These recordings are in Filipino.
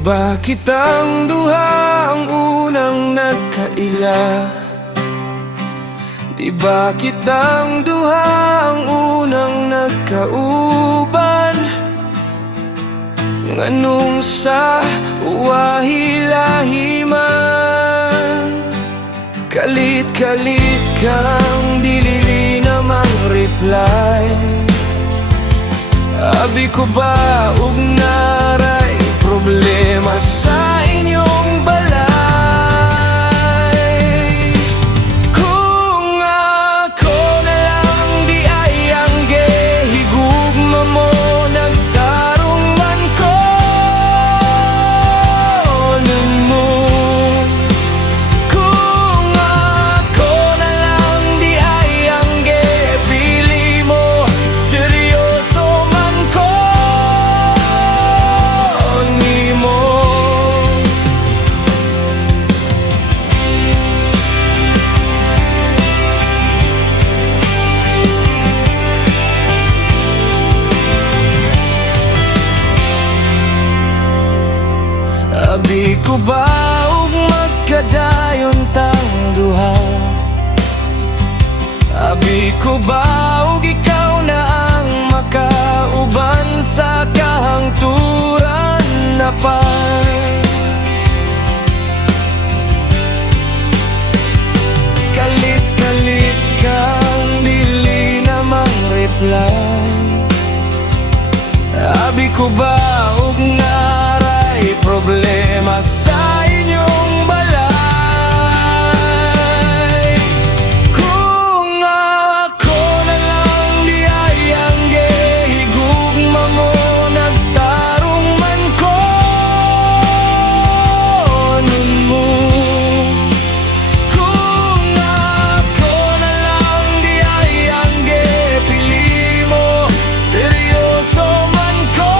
ba kitang duha ang unang nagkaila? Di ba kitang duha ang unang nagkauban? Nganong sa uwahilahiman? Kalit-kalit kang dilili namang reply. Abi ko ba ug naray problema sa inyong balay? Kung ako na lang di ay ang gihigugma mo, nagtarong man ko nun mo. Kung ako na lang di ay ang gipili mo, seryoso man ko nimo. Abi ko ba ug magkadayon tang duha? Abi ko ba ug ikaw na ang makauban sa kahangturan na pa? Kalit-kalit kang dili namang reply. Abi ko ba ug naray problema sa inyong balay? Kung ako na lang di ay ang gihigugma mo, nagtarong man ko nun mo. Kung ako na lang di ay ang gipili mo, seryoso man ko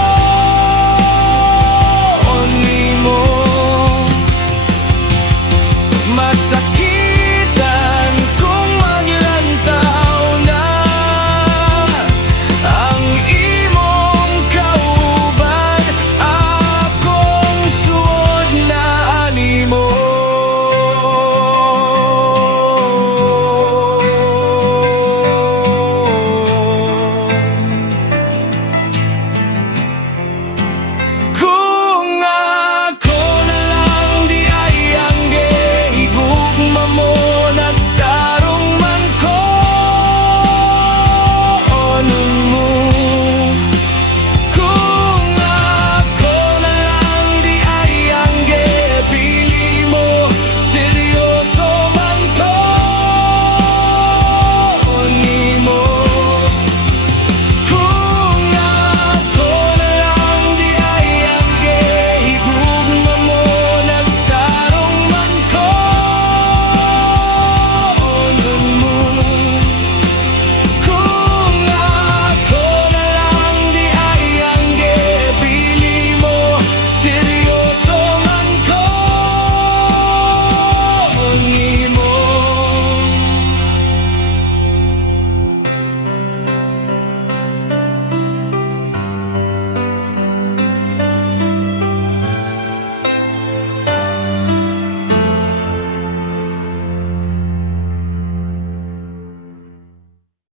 nimo. Masakit